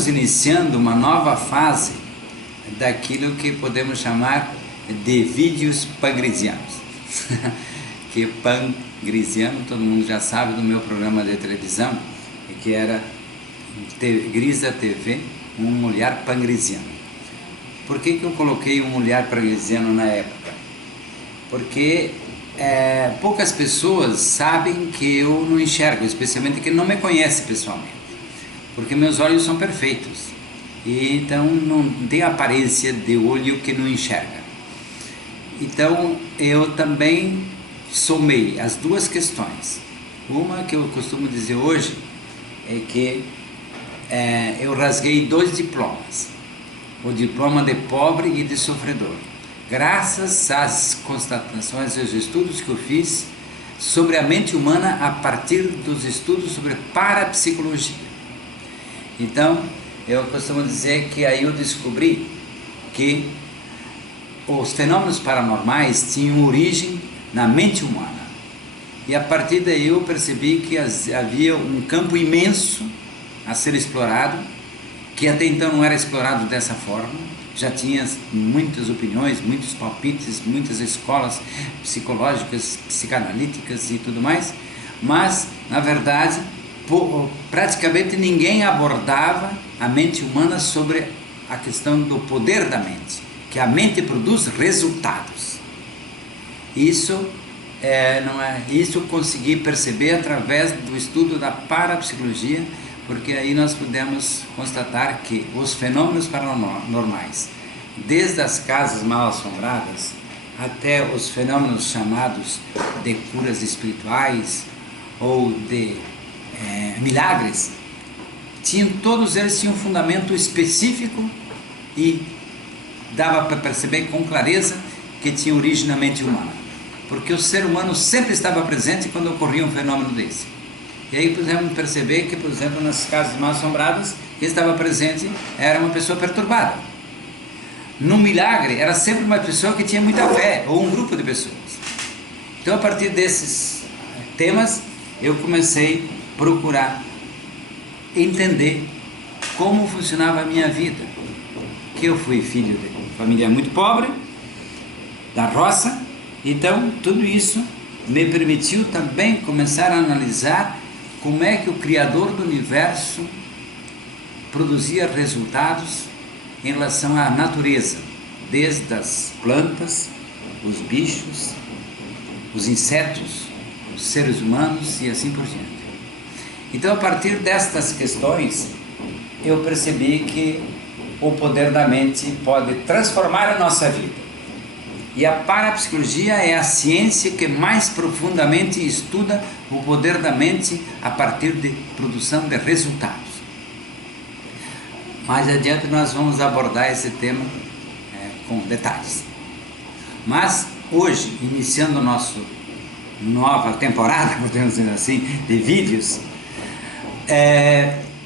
estamos iniciando uma nova fase daquilo que podemos chamar de vídeos pangrisianos. Que pangrisiano, todo mundo já sabe do meu programa de televisão, que era Grisa TV, um olhar pangrisiano. Por que eu coloquei um olhar pangrisiano na época? Porque poucas pessoas sabem que eu não enxergo, especialmente quem não me conhece pessoalmente, porque meus olhos são perfeitos, e então não tem aparência de olho que não enxerga. Então eu também somei as duas questões. Uma que eu costumo dizer hoje é que eu rasguei 2 diplomas, o diploma de pobre e de sofredor, graças às constatações e aos estudos que eu fiz sobre a mente humana a partir dos estudos sobre parapsicologia. Então, eu costumo dizer que aí eu descobri que os fenômenos paranormais tinham origem na mente humana. E a partir daí eu percebi que havia um campo imenso a ser explorado, que até então não era explorado dessa forma. Já tinha muitas opiniões, muitos palpites, muitas escolas psicológicas, psicanalíticas e tudo mais, mas na verdade praticamente ninguém abordava a mente humana sobre a questão do poder da mente, que a mente produz resultados. Isso eu consegui perceber através do estudo da parapsicologia, porque aí nós pudemos constatar que os fenômenos paranormais, desde as casas mal assombradas até os fenômenos chamados de curas espirituais ou de milagres, todos eles tinham um fundamento específico e dava para perceber com clareza que tinha origem na mente humana, porque o ser humano sempre estava presente quando ocorria um fenômeno desse. E aí podemos perceber que, por exemplo, nas casas mal assombradas, quem estava presente era uma pessoa perturbada. No milagre, era sempre uma pessoa que tinha muita fé, ou um grupo de pessoas. Então, a partir desses temas, eu comecei a procurar entender como funcionava a minha vida. Que eu fui filho de família muito pobre, da roça, então tudo isso me permitiu também começar a analisar como é que o Criador do Universo produzia resultados em relação à natureza, desde as plantas, os bichos, os insetos, os seres humanos e assim por diante. Então, a partir destas questões, eu percebi que o poder da mente pode transformar a nossa vida. E a parapsicologia é a ciência que mais profundamente estuda o poder da mente a partir de produção de resultados. Mais adiante nós vamos abordar esse tema com detalhes. Mas hoje, iniciando a nossa nova temporada, podemos dizer assim, de vídeos,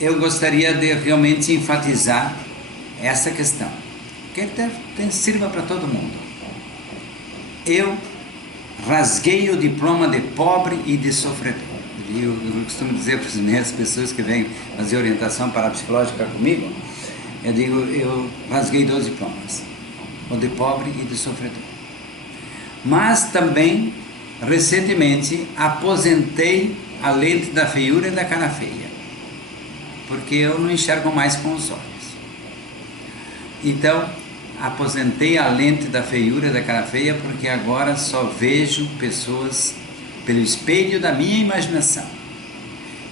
eu gostaria de realmente enfatizar essa questão, que sirva para todo mundo. Eu rasguei o diploma de pobre e de sofredor. Eu costumo dizer para as minhas pessoas que vêm fazer orientação parapsicológica comigo, eu digo, eu rasguei 2 diplomas, o de pobre e de sofredor. Mas também, recentemente, aposentei a lente da feiura e da cara feia, porque eu não enxergo mais com os olhos. Então, aposentei a lente da feiura e da cara feia, porque agora só vejo pessoas pelo espelho da minha imaginação.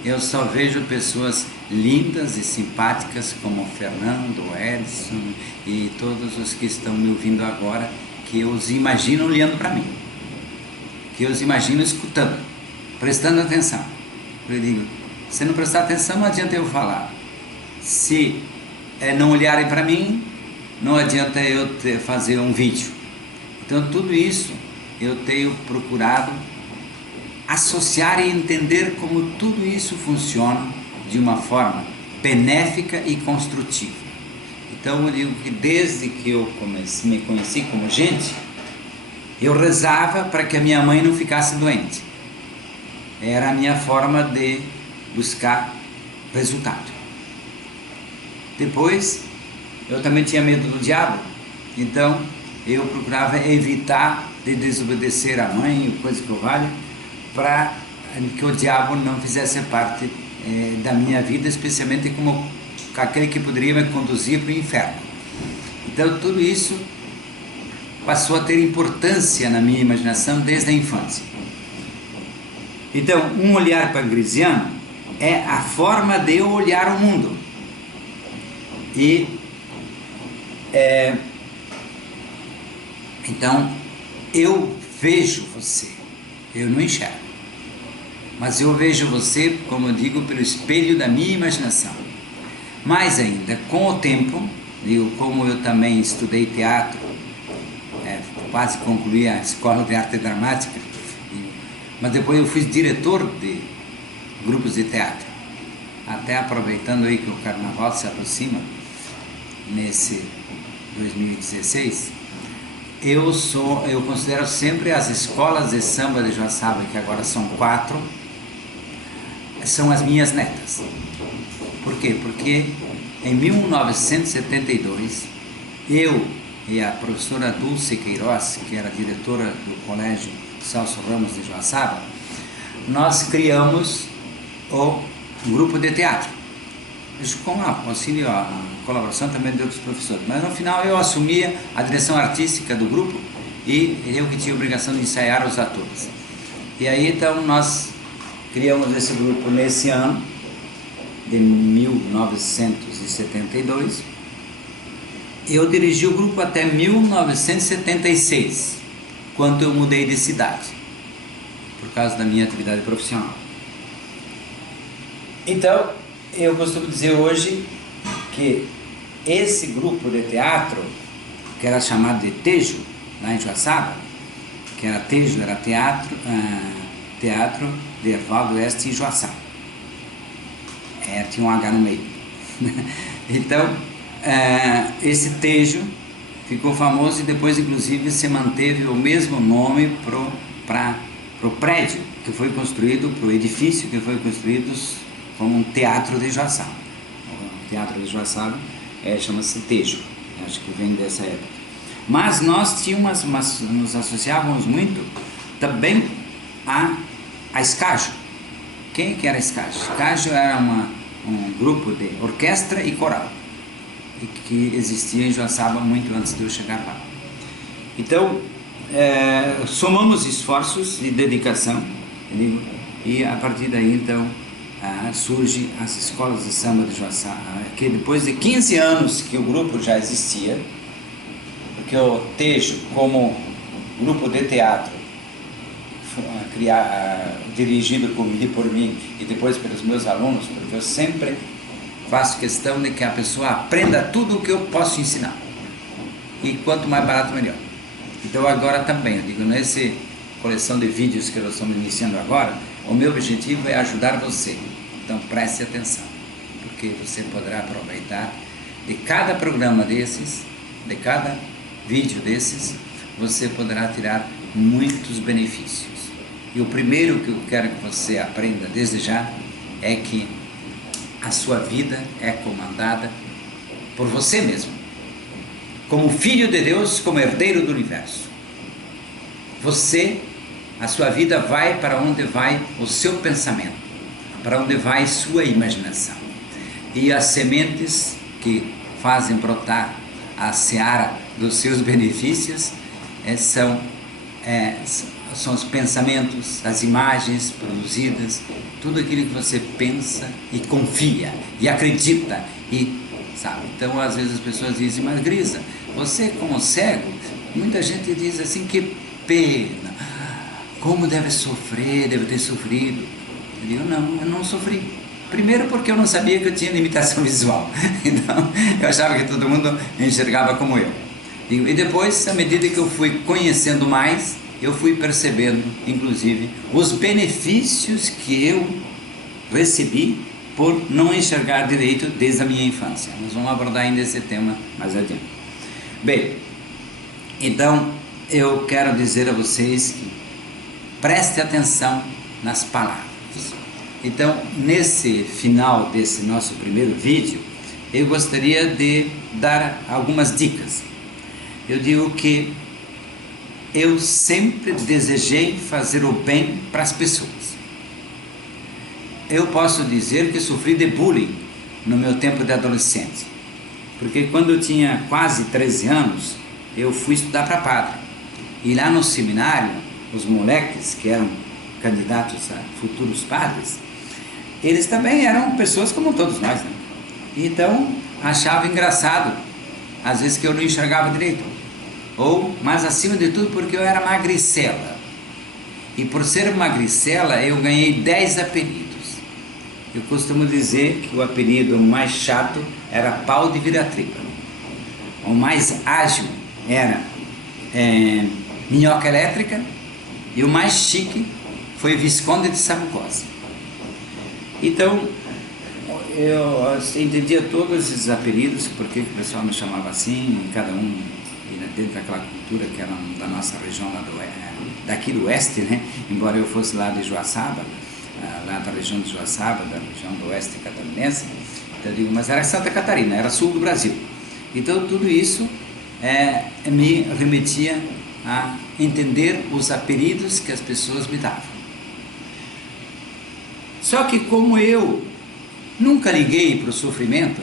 Eu só vejo pessoas lindas e simpáticas como o Fernando, o Edson e todos os que estão me ouvindo agora, que eu os imagino olhando para mim, que eu os imagino escutando, prestando atenção. Eu digo, se não prestar atenção, não adianta eu falar. Se não olharem para mim, não adianta eu fazer um vídeo. Então tudo isso eu tenho procurado associar e entender como tudo isso funciona de uma forma benéfica e construtiva. Então eu digo que desde que eu me conheci como gente, eu rezava para que a minha mãe não ficasse doente. Era a minha forma de buscar resultado. Depois, eu também tinha medo do diabo, então eu procurava evitar de desobedecer a mãe, coisa que eu valha, para que o diabo não fizesse parte da minha vida, especialmente como aquele que poderia me conduzir para o inferno. Então tudo isso passou a ter importância na minha imaginação desde a infância. Então, um olhar pangrisiano é a forma de eu olhar o mundo. E então eu vejo você, eu não enxergo, mas eu vejo você, como eu digo, pelo espelho da minha imaginação. Mais ainda, com o tempo, como eu também estudei teatro, quase concluí a escola de arte dramática, mas depois eu fui diretor de grupos de teatro, até aproveitando aí que o carnaval se aproxima, nesse 2016, eu considero sempre as escolas de samba de Joaçaba, que agora são 4, são as minhas netas. Por quê? Porque em 1972, eu e a professora Dulce Queiroz, que era diretora do Colégio Celso Ramos de Joaçaba, nós criamos o grupo de teatro, isso com o auxílio, a colaboração também de outros professores, mas no final eu assumia a direção artística do grupo e eu que tinha a obrigação de ensaiar os atores. E aí então nós criamos esse grupo nesse ano de 1972. Eu dirigi o grupo até 1976, quando eu mudei de cidade, por causa da minha atividade profissional. Então, eu costumo dizer hoje que esse grupo de teatro, que era chamado de Tejo, lá em Joaçaba, que era Tejo, era Teatro de Erval do Oeste e Joaçaba. Tinha um H no meio. Então, esse Tejo ficou famoso e depois, inclusive, se manteve o mesmo nome para o prédio que foi construído, para o edifício que foi construído como um teatro de Joaçaba. O teatro de Joaçaba chama-se Tejo, acho que vem dessa época. Mas nós nos associávamos muito também a Escágio. Quem que era Escágio? Escágio era um grupo de orquestra e coral, que existia em Joaçaba muito antes de eu chegar lá. Então, somamos esforços e dedicação, e a partir daí, então, surge as escolas de samba de Joaçaba, que depois de 15 anos que o grupo já existia, porque o Tejo, como grupo de teatro, dirigido por mim e depois pelos meus alunos, porque eu sempre faço questão de que a pessoa aprenda tudo o que eu posso ensinar, e quanto mais barato melhor. Então agora também, eu digo, nessa coleção de vídeos que nós estamos iniciando agora, o meu objetivo é ajudar você. Então preste atenção, porque você poderá aproveitar de cada programa desses, de cada vídeo desses, você poderá tirar muitos benefícios. E o primeiro que eu quero que você aprenda desde já é que a sua vida é comandada por você mesmo, como filho de Deus, como herdeiro do universo. A sua vida vai para onde vai o seu pensamento, para onde vai sua imaginação. E as sementes que fazem brotar a seara dos seus benefícios são os pensamentos, as imagens produzidas, tudo aquilo que você pensa e confia e acredita sabe. Então às vezes as pessoas dizem, mas Grisa, você como cego, muita gente diz assim, que pena, como deve sofrer, deve ter sofrido. Eu digo, não, eu não sofri. Primeiro porque eu não sabia que eu tinha limitação visual, então eu achava que todo mundo enxergava como eu. E depois, à medida que eu fui conhecendo mais, eu fui percebendo, inclusive, os benefícios que eu recebi por não enxergar direito desde a minha infância. Nós vamos abordar ainda esse tema mais adiante. Bem, então eu quero dizer a vocês que preste atenção nas palavras. Então, nesse final desse nosso primeiro vídeo, eu gostaria de dar algumas dicas. Eu digo que eu sempre desejei fazer o bem para as pessoas. Eu posso dizer que sofri de bullying no meu tempo de adolescente, porque quando eu tinha quase 13 anos, eu fui estudar para padre. E lá no seminário, os moleques que eram candidatos a futuros padres, eles também eram pessoas como todos nós, né? Então, achava engraçado, às vezes, que eu não enxergava direito. Mas acima de tudo, porque eu era magricela. E por ser magricela, eu ganhei 10 apelidos. Eu costumo dizer que o apelido mais chato era pau de vira-tripa. O mais ágil era minhoca elétrica. E o mais chique foi Visconde de Sabugosa. Então, eu entendia todos esses apelidos, porque o pessoal me chamava assim, cada um dentro daquela cultura que era da nossa região, daqui do oeste, né? Embora eu fosse lá de Joaçaba, lá da região de Joaçaba, da região do oeste catarinense, então eu digo, mas era Santa Catarina, era sul do Brasil. Então tudo isso me remetia a entender os apelidos que as pessoas me davam. Só que como eu nunca liguei para o sofrimento,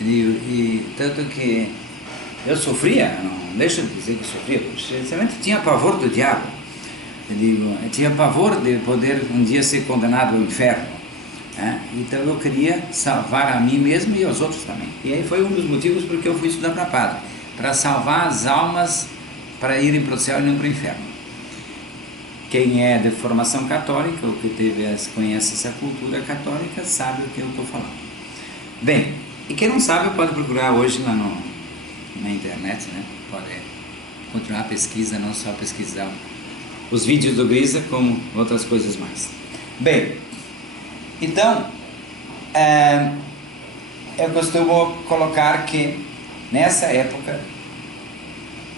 e tanto que eu sofria, não deixa de dizer que sofria, sinceramente tinha pavor do diabo. Eu tinha pavor de poder um dia ser condenado ao inferno. Então eu queria salvar a mim mesmo e aos outros também. E aí foi um dos motivos porque eu fui estudar para padre, para salvar as almas para irem para o céu e não para o inferno. Quem é de formação católica, ou que conhece essa cultura católica, sabe o que eu estou falando. Bem, e quem não sabe pode procurar hoje lá na internet, né? Pode continuar a pesquisa, não só pesquisar os vídeos do Grisa, como outras coisas mais. Bem, então, eu costumo colocar que nessa época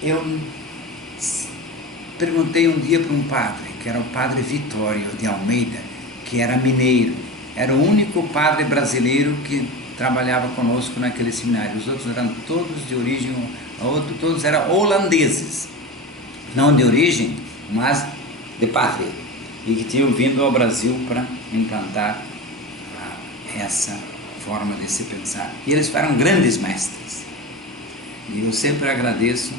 eu perguntei um dia para um padre, que era o padre Vitório de Almeida, que era mineiro, era o único padre brasileiro que trabalhava conosco naquele seminário. Os outros eram todos de origem, todos eram holandeses, não de origem, mas de pátria, e que tinham vindo ao Brasil para implantar essa forma de se pensar. E eles foram grandes mestres. E eu sempre agradeço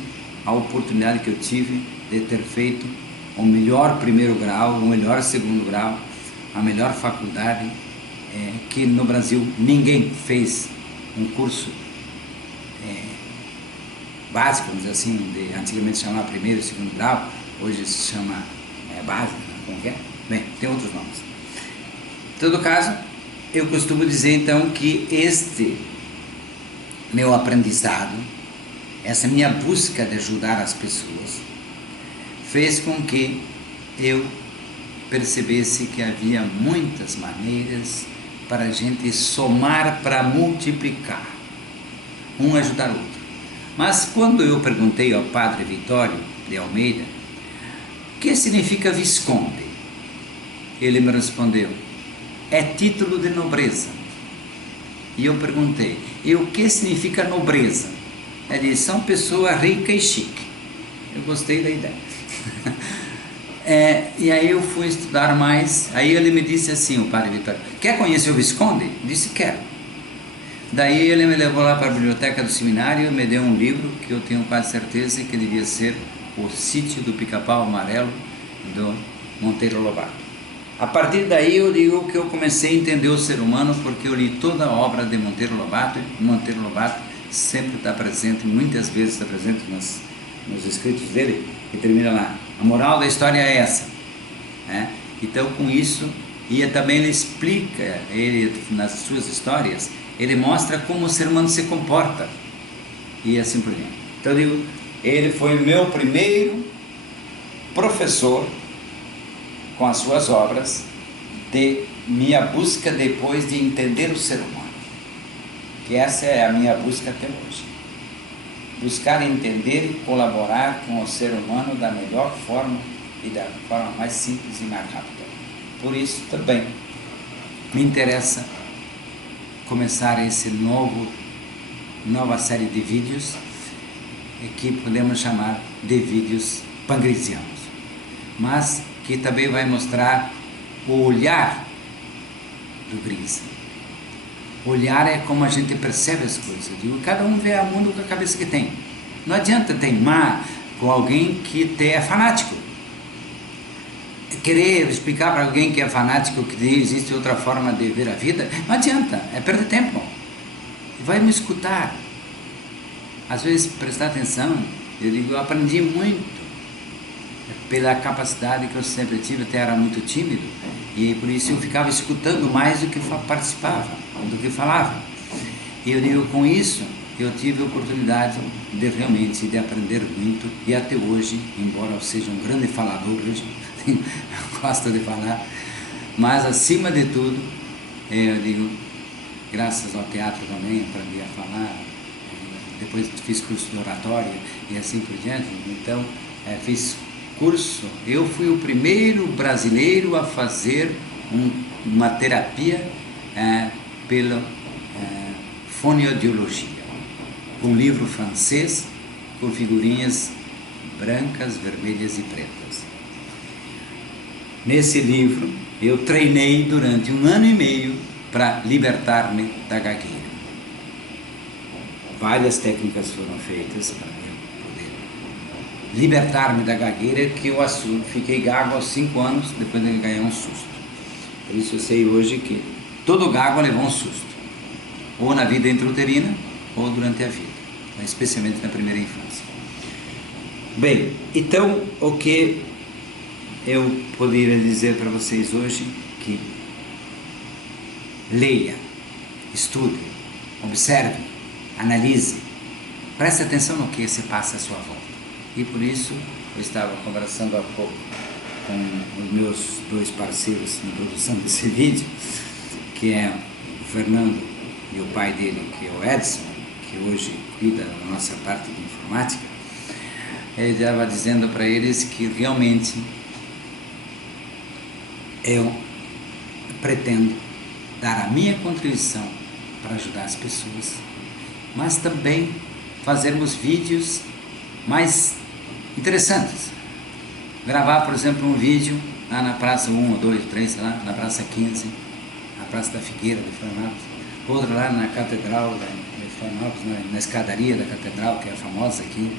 a oportunidade que eu tive de ter feito o melhor primeiro grau, o melhor segundo grau, a melhor faculdade, que no Brasil ninguém fez um curso básico, vamos dizer assim, antigamente se chamava primeiro e segundo grau, hoje se chama básico, como que é? Bem, tem outros nomes. Em todo caso, eu costumo dizer então que este meu aprendizado, essa minha busca de ajudar as pessoas, fez com que eu percebesse que havia muitas maneiras para a gente somar para multiplicar, um ajudar o outro. Mas quando eu perguntei ao padre Vitório de Almeida, o que significa Visconde? Ele me respondeu, é título de nobreza. E eu perguntei, e o que significa nobreza? Ele disse, são pessoas ricas e chique. Eu gostei da ideia. E aí eu fui estudar mais. Aí ele me disse assim, o padre Vitório, quer conhecer o Visconde? Eu disse, quero. Daí ele me levou lá para a biblioteca do seminário e me deu um livro que eu tenho quase certeza que devia ser O Sítio do Pica-Pau Amarelo, do Monteiro Lobato. A partir daí eu digo que eu comecei a entender o ser humano, porque eu li toda a obra de Monteiro Lobato, e Monteiro Lobato sempre está presente, muitas vezes está presente nos escritos dele, que termina lá, a moral da história é essa. Então com isso, e também ele explica, nas suas histórias, ele mostra como o ser humano se comporta, e assim por diante. Então eu digo, ele foi o meu primeiro professor, com as suas obras, de minha busca depois de entender o ser humano. Que essa é a minha busca até hoje. Buscar entender e colaborar com o ser humano da melhor forma e da forma mais simples e mais rápida. Por isso também me interessa começar esse nova série de vídeos que podemos chamar de vídeos pangrisianos, mas que também vai mostrar o olhar do Grisa. Olhar é como a gente percebe as coisas. Cada um vê o mundo com a cabeça que tem. Não adianta teimar com alguém que é fanático. Querer explicar para alguém que é fanático que existe outra forma de ver a vida, não adianta, é perder tempo. Vai me escutar. Às vezes prestar atenção. Eu aprendi muito pela capacidade que eu sempre tive, até era muito tímido, e por isso eu ficava escutando mais do que participava, do que falava. E eu digo, com isso, eu tive a oportunidade de realmente de aprender muito, e até hoje, embora eu seja um grande falador, eu gosto de falar, mas acima de tudo, eu digo, graças ao teatro também, aprendi a falar, depois fiz curso de oratória e assim por diante, então fiz curso, eu fui o primeiro brasileiro a fazer uma terapia pela fonoaudiologia, um livro francês com figurinhas brancas, vermelhas e pretas. Nesse livro eu treinei durante 1 ano e meio para libertar-me da gagueira. Várias técnicas foram feitas para libertar-me da gagueira, que eu fiquei gago aos 5 anos, depois de ganhar um susto. Por isso eu sei hoje que todo gago levou um susto, ou na vida intrauterina, ou durante a vida, especialmente na primeira infância. Bem, então o que eu poderia dizer para vocês hoje, que leia, estude, observe, analise, preste atenção no que se passa à sua volta. E por isso eu estava conversando há pouco com os meus 2 parceiros na produção desse vídeo, que é o Fernando e o pai dele, que é o Edson, que hoje cuida da nossa parte de informática. Ele estava dizendo para eles que realmente eu pretendo dar a minha contribuição para ajudar as pessoas, mas também fazermos vídeos mais interessantes. Gravar, por exemplo, um vídeo lá na Praça 1, ou 2, 3, sei lá, na Praça 15, na Praça da Figueira de Florianópolis, outro lá na Catedral de Florianópolis, na escadaria da Catedral, que é famosa aqui,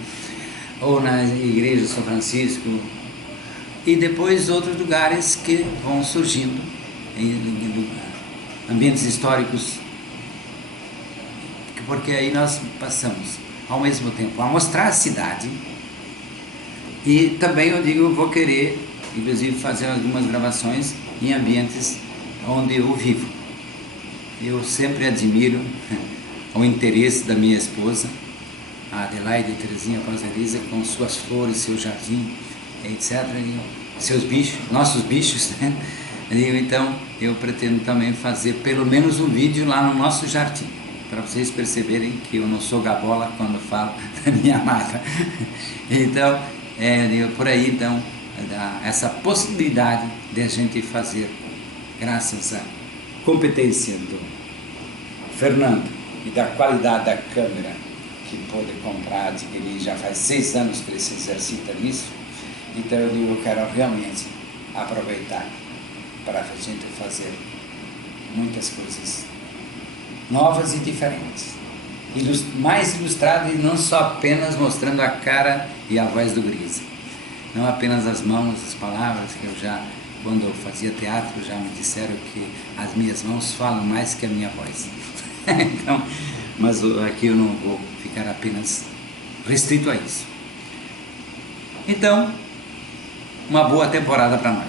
ou na Igreja de São Francisco, e depois outros lugares que vão surgindo em ambientes históricos, porque aí nós passamos ao mesmo tempo a mostrar a cidade, e também eu digo, eu vou querer inclusive fazer algumas gravações em ambientes onde eu vivo. Eu sempre admiro o interesse da minha esposa, a Adelaide Terezinha Paz Elisa, com suas flores, seu jardim, etc. Seus bichos, nossos bichos, né? Então eu pretendo também fazer pelo menos um vídeo lá no nosso jardim, para vocês perceberem que eu não sou gabola quando falo da minha amada. Então, por aí, então, essa possibilidade de a gente fazer, graças à competência do Fernando e da qualidade da câmera que pôde comprar, adquirir, já faz 6 anos que ele se exercita nisso. Então eu quero realmente aproveitar para a gente fazer muitas coisas novas e diferentes, mais ilustrado, e não só apenas mostrando a cara e a voz do Grisa, não apenas as mãos, as palavras, que eu já, quando eu fazia teatro, já me disseram que as minhas mãos falam mais que a minha voz. Então, mas aqui eu não vou ficar apenas restrito a isso. Então, uma boa temporada para nós.